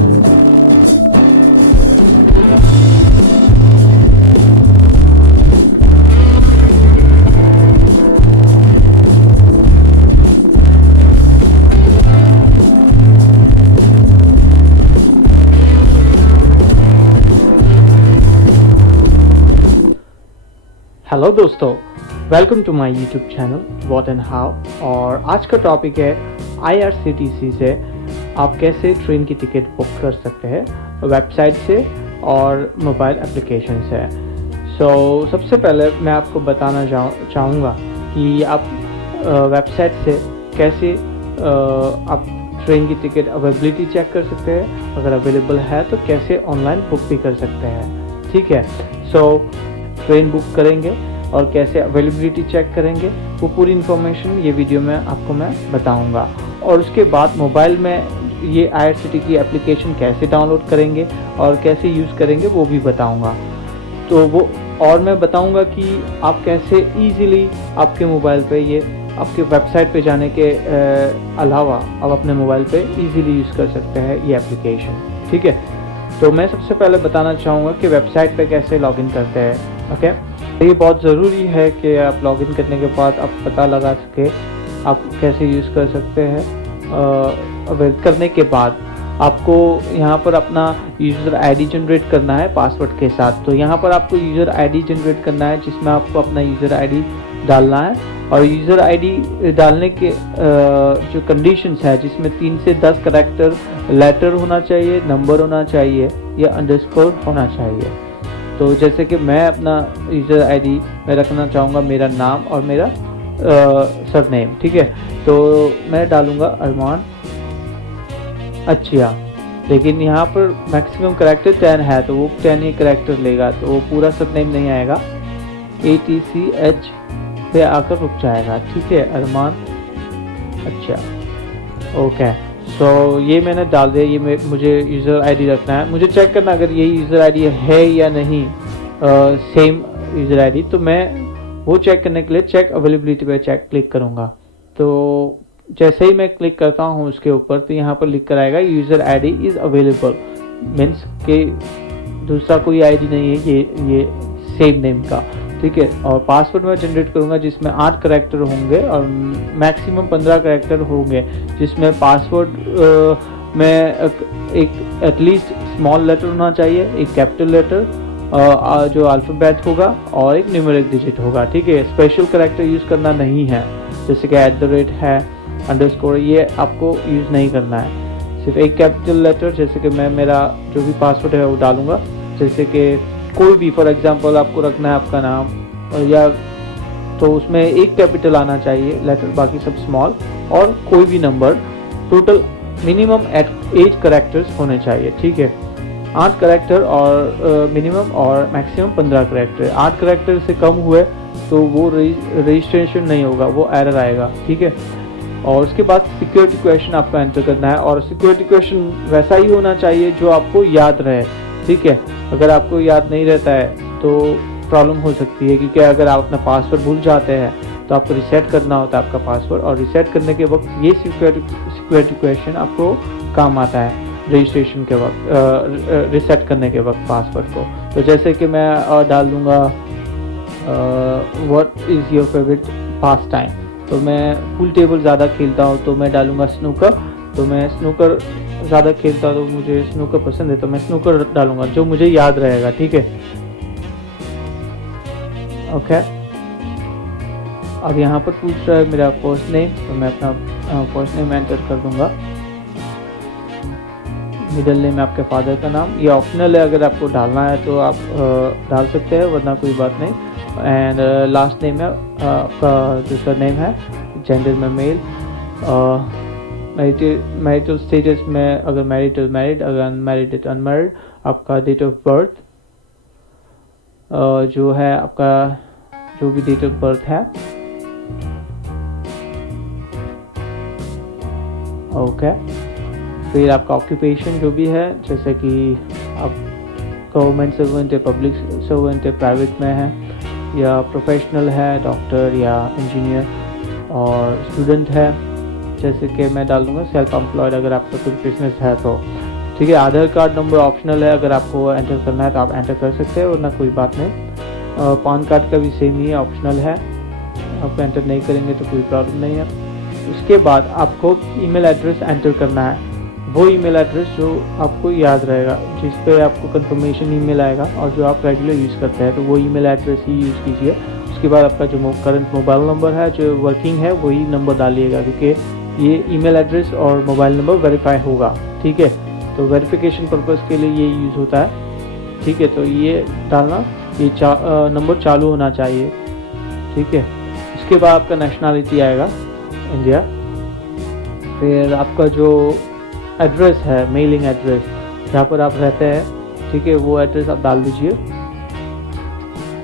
Hello दोस्तों, welcome to my YouTube channel what and how. और आज का टॉपिक है IRCTC से आप कैसे ट्रेन की टिकट बुक कर सकते हैं वेबसाइट से और मोबाइल एप्लीकेशन से। सबसे पहले मैं आपको बताना चाहूँगा कि आप वेबसाइट से कैसे आप ट्रेन की टिकट अवेलेबिलिटी चेक कर सकते हैं, अगर अवेलेबल है तो कैसे ऑनलाइन बुक भी कर सकते हैं। ठीक है, ट्रेन बुक करेंगे और कैसे अवेलेबिलिटी चेक करेंगे, वो पूरी इन्फॉर्मेशन ये वीडियो में आपको मैं बताऊंगा। और उसके बाद मोबाइल में ये IRCTC की एप्लीकेशन कैसे डाउनलोड करेंगे और कैसे यूज़ करेंगे वो भी बताऊंगा। और मैं बताऊंगा कि आप कैसे इजीली आपके मोबाइल पे ये आपके वेबसाइट पे जाने के अलावा आप अपने मोबाइल पे इजीली यूज़ कर सकते हैं ये एप्लीकेशन। ठीक है, तो मैं सबसे पहले बताना चाहूँगा कि वेबसाइट पे कैसे लॉगिन करते हैं। ओके, ये बहुत ज़रूरी है कि आप लॉगिन करने के बाद आप पता लगा सके आप कैसे यूज़ कर सकते हैं। करने के बाद आपको यहाँ पर अपना यूज़र आईडी जनरेट करना है पासवर्ड के साथ। तो यहाँ पर आपको यूज़र आईडी जनरेट करना है जिसमें आपको अपना यूज़र आईडी डालना है। और यूज़र आईडी डालने के जो कंडीशंस है जिसमें 3 से 10 करैक्टर लेटर होना चाहिए, नंबर होना चाहिए या अंडरस्कोर होना चाहिए। तो जैसे कि मैं अपना यूज़र आईडी मैं रखना चाहूँगा मेरा नाम और मेरा सरनेम। ठीक है, तो मैं डालूँगा अरमान अच्छा, लेकिन यहाँ पर मैक्सिमम करैक्टर 10 है तो वो 10 ही करैक्टर लेगा, तो वो पूरा सरनेम नहीं आएगा, ATCH पे आकर रुक जाएगा। ठीक है, अरमान अच्छा। ओके, ये मैंने डाल दिया। ये मुझे यूज़र आईडी रखना है, मुझे चेक करना अगर ये यूज़र आईडी है या नहीं सेम यूज़र आईडी। तो मैं वो चेक करने के लिए चेक अवेलेबिलिटी पे क्लिक करूँगा। तो जैसे ही मैं क्लिक करता हूँ उसके ऊपर तो यहाँ पर लिख कर आएगा user ID is available, means कि दूसरा कोई आईडी नहीं है, ये सेम नेम का। ठीक है, और पासवर्ड मैं जनरेट करूँगा जिसमें 8 करैक्टर होंगे और मैक्सिमम 15 करैक्टर होंगे, जिसमें पासवर्ड में एक एटलीस्ट स्मॉल लेटर होना चाहिए, एक कैपिटल लेटर जो अल्फ़ाबेट होगा और एक न्यूमेरिक डिजिट होगा। ठीक है, स्पेशल करैक्टर यूज़ करना नहीं है, जैसे कि @ है, अंडरस्कोर, ये आपको यूज़ नहीं करना है। सिर्फ एक कैपिटल लेटर, जैसे कि मैं मेरा जो भी पासवर्ड है वो डालूँगा, जैसे कि कोई भी फॉर एग्जांपल आपको रखना है आपका नाम या तो उसमें एक कैपिटल आना चाहिए लेटर, बाकी सब स्मॉल, और कोई भी नंबर। टोटल मिनिमम 8 करैक्टर्स होने चाहिए। ठीक है, 8 करैक्टर और मिनिमम और मैक्सिमम 15 करैक्टर। 8 करैक्टर से कम हुए तो वो रजिस्ट्रेशन नहीं होगा, वो एरर आएगा। ठीक है, और उसके बाद सिक्योरिटी क्वेश्चन आपको एंटर करना है और सिक्योरिटी क्वेश्चन वैसा ही होना चाहिए जो आपको याद रहे। ठीक है, अगर आपको याद नहीं रहता है तो प्रॉब्लम हो सकती है, क्योंकि अगर आप अपना पासवर्ड भूल जाते हैं तो आपको रिसेट करना होता है आपका पासवर्ड, और रिसेट करने के वक्त ये सिक्योरिटी क्वेश्चन आपको काम आता है रजिस्ट्रेशन के वक्त, रिसेट करने के वक्त पासवर्ड को। तो जैसे कि मैं डाल दूँगा what is your favourite pass time, तो मैं पूल टेबल ज़्यादा खेलता हूँ तो मैं डालूँगा स्नूकर। तो मैं स्नूकर ज़्यादा खेलता हूँ तो मुझे स्नूकर पसंद है, तो मैं स्नूकर डालूँगा जो मुझे याद रहेगा। ठीक है, ओके। अब यहाँ पर पूछ रहा है मेरा फर्स्ट नेम, तो मैं अपना फर्स्ट नेम एंटर कर दूँगा। मिडिल नेम आपके फादर का नाम, ये ऑप्शनल है, अगर आपको डालना है तो आप डाल सकते हैं, वरना कोई बात नहीं। एंड लास्ट नेम है आपका दूसरा नेम है, जेंडर में मेल, मैरिटल स्टेटस में अगर मैरिड तो मैरिड, अगर अनमैरिड तो अनमैरिड, आपका डेट ऑफ बर्थ जो है आपका जो भी डेट ऑफ बर्थ है। ओके, फिर आपका ऑक्यूपेशन जो भी है, जैसे कि आप गवर्नमेंट सर्वेंट है, पब्लिक सर्वेंट है, प्राइवेट में है या प्रोफेशनल है, डॉक्टर या इंजीनियर, और स्टूडेंट है, जैसे कि मैं डाल दूँगा सेल्फ एम्प्लॉयड अगर आपका कुछ बिजनेस है तो। ठीक है। आधार कार्ड नंबर ऑप्शनल है, अगर आपको एंटर करना है तो आप एंटर कर सकते हैं, वरना कोई बात नहीं। पान कार्ड का भी सेम ही ऑप्शनल है, आप एंटर नहीं करेंगे तो कोई प्रॉब्लम नहीं है। उसके बाद आपको ईमेल एड्रेस एंटर करना है, वो ईमेल एड्रेस जो आपको याद रहेगा, जिस पे आपको कंफर्मेशन ईमेल आएगा और जो आप रेगुलर यूज़ करते हैं, तो वो ईमेल एड्रेस ही यूज़ कीजिए। उसके बाद आपका जो करंट मोबाइल नंबर है जो वर्किंग है वही नंबर डालिएगा, क्योंकि ये ईमेल एड्रेस और मोबाइल नंबर वेरीफाई होगा, ठीक है। तो वेरिफिकेशन पर्पज़ के लिए ये यूज़ होता है, ठीक है। तो ये डालना, ये नंबर चालू होना चाहिए, ठीक है। उसके बाद आपका नेशनलिटी आएगा इंडिया, फिर आपका जो एड्रेस है, मेलिंग एड्रेस जहाँ पर आप रहते हैं, ठीक है, वो एड्रेस आप डाल दीजिए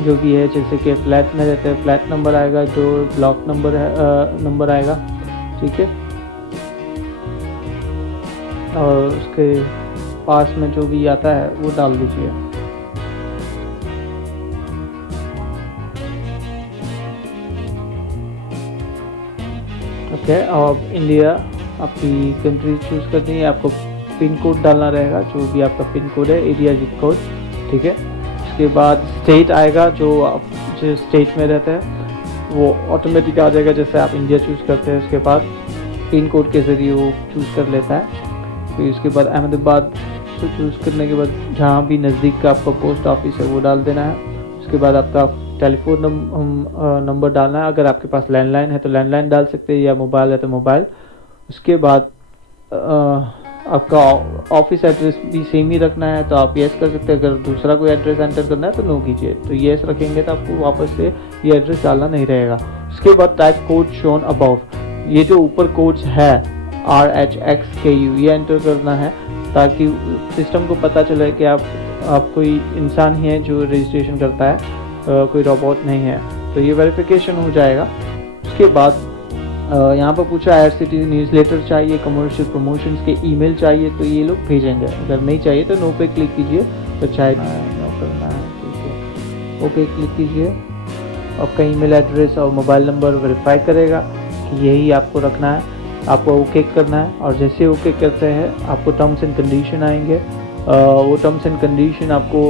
जो भी है। जैसे कि फ्लैट में रहते हैं, फ्लैट नंबर आएगा, जो ब्लॉक नंबर है नंबर आएगा, ठीक है। और उसके पास में जो भी आता है वो डाल दीजिए। ओके, अब इंडिया आपकी कंट्री चूज़ करनी है, आपको पिन कोड डालना रहेगा, जो भी आपका पिन कोड है, एरिया जिप कोड, ठीक है। उसके बाद स्टेट आएगा, जो आप जिस स्टेट में रहते हैं वो ऑटोमेटिक आ जाएगा, जैसे आप इंडिया चूज़ करते हैं उसके बाद पिन कोड के ज़रिए वो चूज़ कर लेता है। फिर उसके बाद अहमदाबाद को चूज़ करने के बाद जहाँ भी नज़दीक का आपका पोस्ट ऑफिस है वो डाल देना है। उसके बाद आपका टेलीफोन नंबर डालना है, अगर आपके पास लैंडलाइन है तो लैंडलाइन डाल सकते हैं, या मोबाइल है तो मोबाइल। उसके बाद आपका ऑफिस एड्रेस भी सेम ही रखना है, तो आप येस कर सकते हैं। अगर दूसरा कोई एड्रेस एंटर करना है तो नो कीजिए, तो येस रखेंगे तो आपको वापस से ये एड्रेस डालना नहीं रहेगा। उसके बाद टाइप कोड शोन अबव, ये जो ऊपर कोड्स है RHXKU, ये एंटर करना है ताकि सिस्टम को पता चले कि आप कोई इंसान ही है जो रजिस्ट्रेशन करता है, कोई रोबोट नहीं है। तो ये वेरिफिकेशन हो जाएगा। उसके बाद यहाँ पर पूछा IRCTC न्यूज़लेटर चाहिए, कमर्शियल प्रमोशंस के ईमेल चाहिए, तो ये लोग भेजेंगे। अगर नहीं चाहिए तो नो पे क्लिक कीजिए, तो चाहे नो करना है, ठीक है, ओके क्लिक कीजिए। आपका ईमेल एड्रेस और मोबाइल नंबर वेरीफाई करेगा कि यही आपको रखना है, आपको ओके करना है। और जैसे ओके करते हैं आपको टर्म्स एंड कंडीशन आएंगे, वो टर्म्स एंड कंडीशन आपको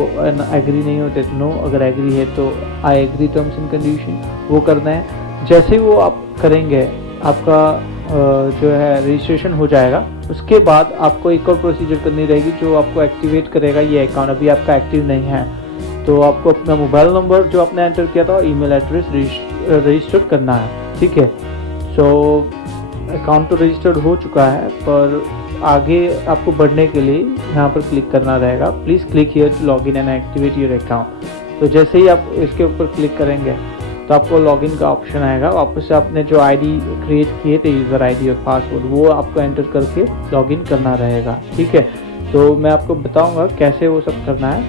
एग्री नहीं होते तो नो, अगर एग्री है तो I agree terms and condition, वो करना है। जैसे ही वो आप करेंगे आपका जो है रजिस्ट्रेशन हो जाएगा। उसके बाद आपको एक और प्रोसीजर करनी रहेगी जो आपको एक्टिवेट करेगा ये अकाउंट, अभी आपका एक्टिव नहीं है तो आपको अपना मोबाइल नंबर जो आपने एंटर किया था और ईमेल एड्रेस रजिस्टर करना है, ठीक है। सो अकाउंट तो रजिस्टर्ड हो चुका है, पर आगे आपको बढ़ने के लिए यहाँ पर क्लिक करना रहेगा, please click here to log in and activate your account. तो जैसे ही आप इसके ऊपर क्लिक करेंगे तो आपको लॉगिन का ऑप्शन आएगा, वापस से आपने जो आईडी क्रिएट किए थे, यूज़र आईडी और पासवर्ड, वो आपको एंटर करके लॉगिन करना रहेगा, ठीक है। तो मैं आपको बताऊंगा कैसे वो सब करना है।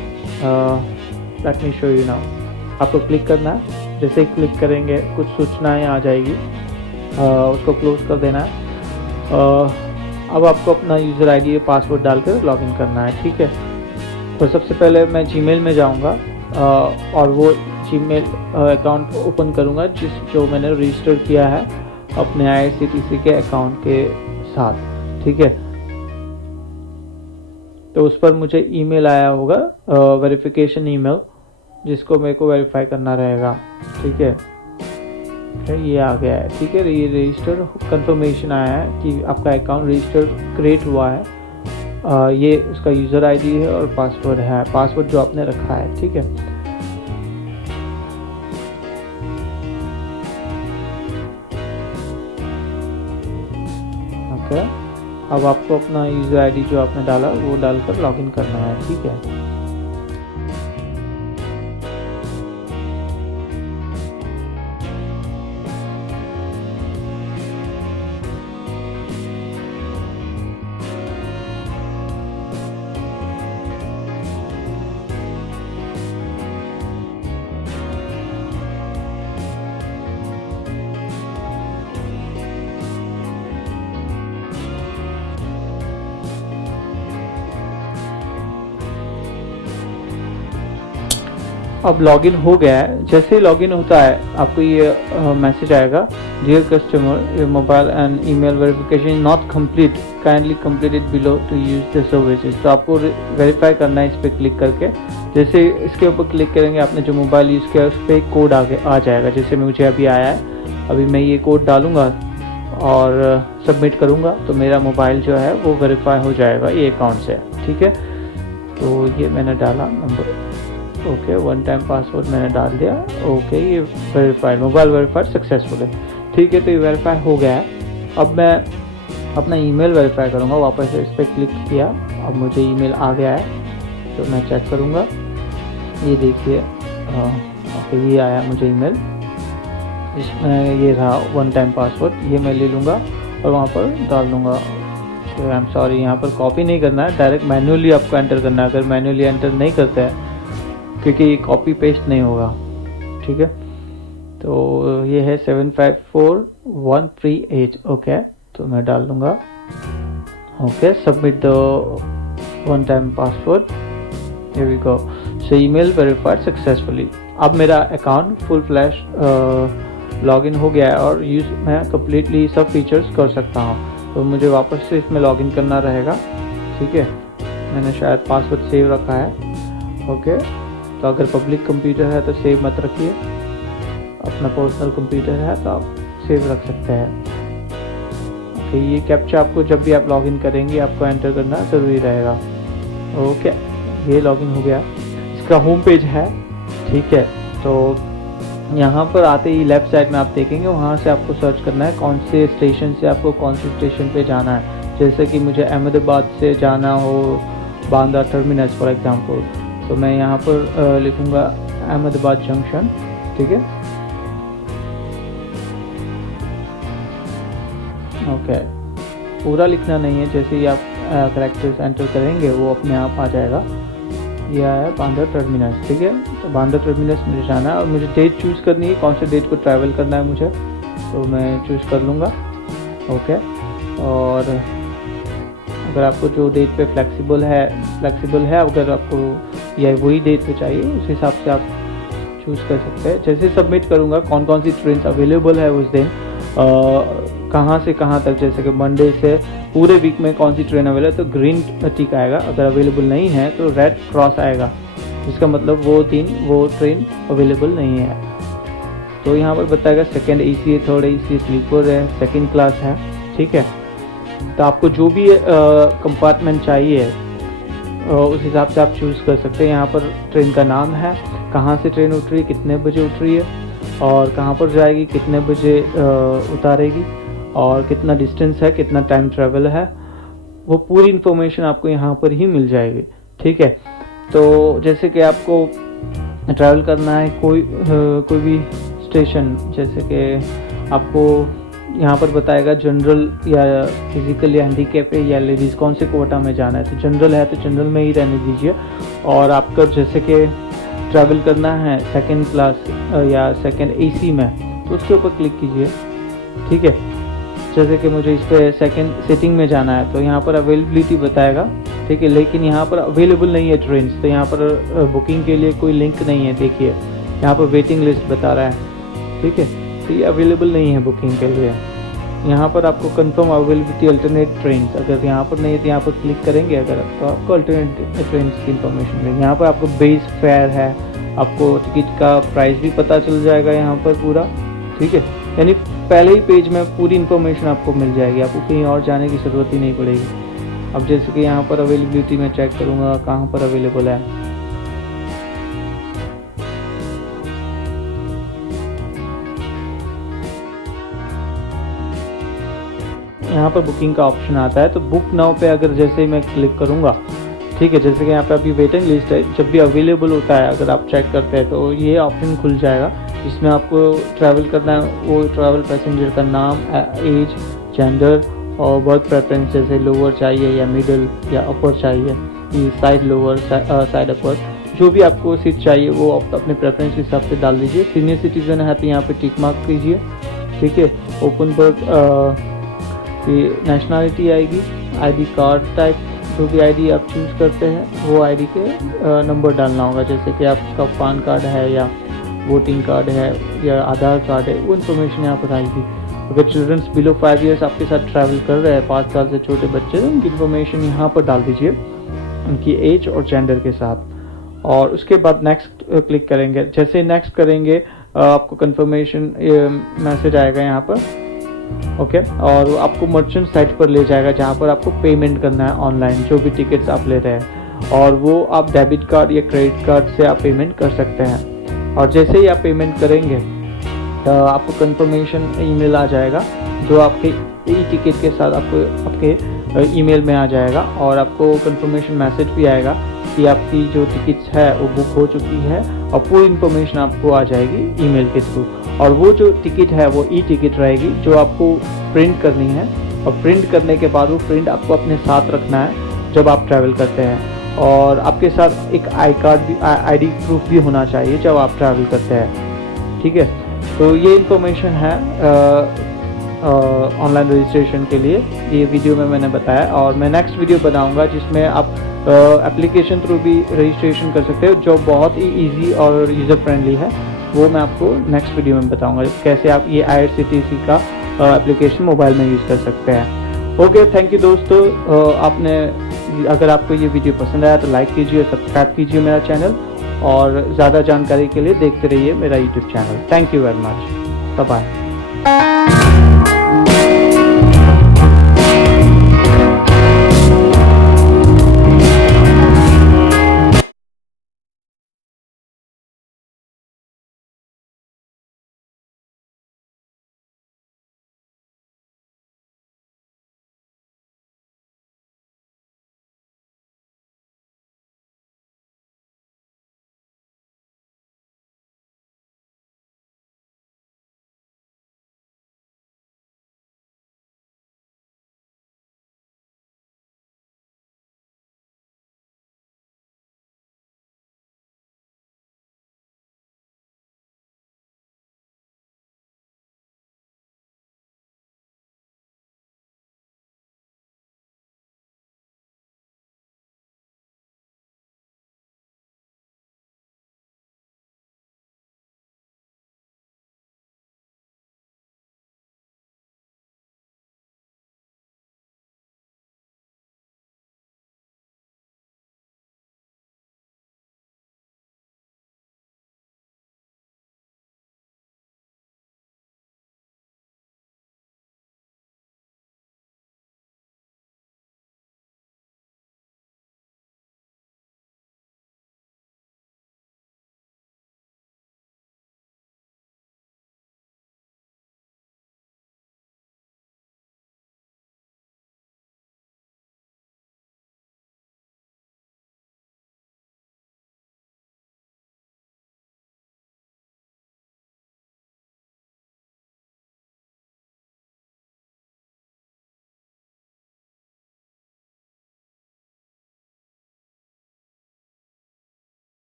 Let me show you now. आपको क्लिक करना है, जैसे ही क्लिक करेंगे कुछ सूचनाएं आ जाएगी, उसको क्लोज कर देना है। अब आपको अपना यूज़र आईडी और पासवर्ड डालकर लॉगिन करना है, ठीक है। तो सबसे पहले मैं जीमेल में जाऊंगा और वो जीमेल अकाउंट ओपन करूंगा जो मैंने रजिस्टर किया है अपने IRCTC के अकाउंट के साथ, ठीक है। तो उस पर मुझे ईमेल आया होगा, वेरिफिकेशन ईमेल, जिसको मेरे को वेरीफाई करना रहेगा, ठीक है। ये आ गया है, ठीक है। ये रजिस्टर कंफर्मेशन आया है कि आपका अकाउंट रजिस्टर क्रिएट हुआ है। ये उसका यूज़र आईडी है और पासवर्ड है, पासवर्ड जो आपने रखा है, ठीक है। ओके, अब आपको अपना यूज़र आईडी जो आपने डाला वो डालकर लॉगिन करना है, ठीक है। अब लॉगिन हो गया है। जैसे ही लॉगिन होता है आपको ये मैसेज आएगा, dear customer, your mobile and email verification not complete, kindly complete it below to use the services. तो आपको वेरीफाई करना है इस पर क्लिक करके। जैसे इसके ऊपर क्लिक करेंगे, आपने जो मोबाइल यूज़ किया उस पर कोड आगे आ जाएगा। जैसे मुझे अभी आया है, अभी मैं ये कोड डालूँगा और सबमिट करूँगा तो मेरा मोबाइल जो है वो वेरीफाई हो जाएगा ये अकाउंट से। ठीक है, तो ये मैंने डाला number, okay, one time password मैंने डाल दिया, ओके, ये वेरीफाइड, मोबाइल वेरीफाइड सक्सेसफुल है। ठीक है, तो ये वेरीफाई हो गया है। अब मैं अपना ईमेल वेरीफाई करूँगा, वापस से इस पर क्लिक किया, अब मुझे ईमेल आ गया है तो मैं चेक करूँगा। ये देखिए, ओके, ये आया मुझे ईमेल, इसमें ये रहा वन टाइम पासवर्ड, ये मैं ले लूँगा और वहाँ पर डाल दूँगा। तो आई एम सॉरी, यहाँ पर कॉपी नहीं करना है, डायरेक्ट मैन्युअली आपको एंटर करना है। अगर मैन्युअली एंटर नहीं करते हैं क्योंकि ये कॉपी पेस्ट नहीं होगा। ठीक है, तो ये है 754138, ओके, तो मैं डाल दूँगा, okay, submit the one time password, here we go. So email verified successfully. अब मेरा अकाउंट फुल फ्लैश लॉगिन हो गया है और यूज़ मैं कम्प्लीटली सब फीचर्स कर सकता हूँ। तो मुझे वापस से इसमें लॉगिन करना रहेगा। ठीक है, मैंने शायद पासवर्ड सेव रखा है, ओके। तो अगर पब्लिक कंप्यूटर है तो सेव मत रखिए, अपना पर्सनल कंप्यूटर है तो आप सेव रख सकते हैं। ओके, ये कैप्चा आपको जब भी आप लॉगिन करेंगे आपको एंटर करना ज़रूरी रहेगा। ओके, ये लॉगिन हो गया, इसका होम पेज है। ठीक है, तो यहाँ पर आते ही लेफ़्ट साइड में आप देखेंगे, वहाँ से आपको सर्च करना है कौन से स्टेशन से आपको कौन से स्टेशन पे जाना है। जैसे कि मुझे अहमदाबाद से जाना हो बांद्रा टर्मिनस फॉर एग्ज़ाम्पल, तो मैं यहाँ पर लिखूँगा अहमदाबाद जंक्शन। ठीक है, ओके, पूरा लिखना नहीं है, जैसे ही आप कैरेक्टर्स एंटर करेंगे वो अपने आप आ जाएगा। यह है बांद्रा टर्मिनस। ठीक है, तो बांद्रा टर्मिनस मुझे जाना है और मुझे डेट चूज़ करनी है, कौन से डेट को ट्रैवल करना है मुझे, तो मैं चूज़ कर लूँगा। ओके, और अगर आपको जो डेट पे फ्लेक्सिबल है, अगर आपको या वही डेट पे चाहिए उस हिसाब से आप चूज़ कर सकते हैं। जैसे सबमिट करूँगा कौन कौन सी ट्रेन अवेलेबल है उस दिन, कहाँ से कहाँ तक, जैसे कि मंडे से पूरे वीक में कौन सी ट्रेन अवेलेबल है, तो ग्रीन टिक आएगा। अगर अवेलेबल नहीं है तो रेड क्रॉस आएगा, जिसका मतलब वो ट्रेन अवेलेबल नहीं है। तो यहाँ पर बताएगा सेकंड AC है, थर्ड AC स्लीपर है, सेकंड क्लास है। ठीक है, तो आपको जो भी कंपार्टमेंट चाहिए उस हिसाब से आप चूज़ कर सकते हैं। यहाँ पर ट्रेन का नाम है, कहाँ से ट्रेन उठ रही है, कितने बजे उठ रही है और कहाँ पर जाएगी, कितने बजे उतारेगी और कितना डिस्टेंस है, कितना टाइम ट्रैवल है, वो पूरी इन्फॉर्मेशन आपको यहाँ पर ही मिल जाएगी। ठीक है, तो जैसे कि आपको ट्रैवल करना है कोई भी स्टेशन, जैसे कि आपको यहाँ पर बताएगा जनरल या फिजिकल या हैंडीकैप या लेडीज़ कौन से कोटा में जाना है, तो जनरल है तो जनरल में ही रहने दीजिए। और आपका जैसे कि ट्रैवल करना है सेकंड क्लास या सेकंड AC में, तो उसके ऊपर क्लिक कीजिए। ठीक है, जैसे कि मुझे इस पर सेकंड सीटिंग में जाना है तो यहाँ पर अवेलेबिलिटी बताएगा। ठीक है, लेकिन यहाँ पर अवेलेबल नहीं है ट्रेन, तो यहाँ पर बुकिंग के लिए कोई लिंक नहीं है। देखिए यहाँ पर वेटिंग लिस्ट बता रहा है। ठीक है, तो ये अवेलेबल नहीं है बुकिंग के लिए। यहाँ पर आपको कंफर्म अवेलेबिलिटी अल्टरनेट ट्रेन, अगर यहाँ पर नहीं है तो यहाँ पर क्लिक करेंगे अगर तो आपको अल्टरनेट ट्रेन की इन्फॉर्मेशन मिलेगी। यहाँ पर आपको बेस फेयर है, आपको टिकट का प्राइस भी पता चल जाएगा यहाँ पर पूरा। ठीक है, यानी पहले ही पेज में पूरी इन्फॉर्मेशन आपको मिल जाएगी, आपको कहीं और जाने की ज़रूरत ही नहीं पड़ेगी। अब जैसे कि यहाँ पर अवेलेबिलिटी में चेक करूँगा कहाँ पर अवेलेबल है। यहाँ पर बुकिंग का ऑप्शन आता है, तो बुक नाउ पे अगर जैसे ही मैं क्लिक करूँगा, ठीक है, जैसे कि यहाँ पे अभी वेटिंग लिस्ट है, जब भी अवेलेबल होता है अगर आप चेक करते हैं तो ये ऑप्शन खुल जाएगा, जिसमें आपको ट्रैवल करना है वो ट्रैवल पैसेंजर का नाम, एज, जेंडर और बर्थ प्रेफरेंस, जैसे लोअर चाहिए या मिडिल या अपर चाहिए, कि साइड लोअर साइड अपर, जो भी आपको सीट चाहिए वो आप अपने प्रेफरेंस के हिसाब से डाल दीजिए। सीनियर सिटीजन है तो यहाँ पे टिक मार्क कीजिए। ठीक है, ओपन बर्थ की नेशनलिटी आएगी, आईडी कार्ड टाइप, जो भी आईडी आप चूज़ करते हैं वो आईडी के नंबर डालना होगा, जैसे कि आपका पान कार्ड है या वोटिंग कार्ड है या आधार कार्ड है, वो इन्फॉर्मेशन यहाँ पर आएगी। अगर चिल्ड्रंस बिलो 5 ईयर्स आपके साथ ट्रैवल कर रहे हैं, 5 साल से छोटे बच्चे, तो उनकी इन्फॉर्मेशन यहाँ पर डाल दीजिए, उनकी एज और जेंडर के साथ। और उसके बाद नेक्स्ट क्लिक करेंगे। जैसे नेक्स्ट करेंगे आपको कंफर्मेशन मैसेज आएगा यहाँ पर, ओके। और आपको मर्चेंट साइट पर ले जाएगा जहाँ पर आपको पेमेंट करना है ऑनलाइन, जो भी टिकट्स आप ले रहे हैं, और वो आप डेबिट कार्ड या क्रेडिट कार्ड से आप पेमेंट कर सकते हैं। और जैसे ही आप पेमेंट करेंगे आपको कंफर्मेशन ईमेल आ जाएगा, जो आपके ई टिकट के साथ आपके ईमेल में आ जाएगा, और आपको कंफर्मेशन मैसेज भी आएगा कि आपकी जो टिकट्स है वो बुक हो चुकी है, और पूरी इन्फॉर्मेशन आपको आ जाएगी ईमेल के थ्रू। और वो जो टिकट है वो ई टिकट रहेगी, जो आपको प्रिंट करनी है, और प्रिंट करने के बाद वो प्रिंट आपको अपने साथ रखना है जब आप ट्रैवल करते हैं। और आपके साथ एक आई कार्ड भी, आईडी प्रूफ भी होना चाहिए जब आप ट्रैवल करते हैं, ठीक है। तो ये इन्फॉर्मेशन है ऑनलाइन रजिस्ट्रेशन के लिए, ये वीडियो में मैंने बताया। और मैं नेक्स्ट वीडियो बनाऊंगा जिसमें आप एप्लीकेशन थ्रू भी रजिस्ट्रेशन कर सकते हो, जो बहुत ही इजी और यूज़र फ्रेंडली है। वो मैं आपको नेक्स्ट वीडियो में बताऊंगा कैसे आप ये IRCTC का एप्लीकेशन मोबाइल में यूज़ कर सकते हैं। ओके, थैंक यू दोस्तों। अगर आपको ये वीडियो पसंद आया तो लाइक कीजिए, सब्सक्राइब कीजिए मेरा चैनल, और ज़्यादा जानकारी के लिए देखते रहिए मेरा YouTube channel. Thank you very much, bye bye.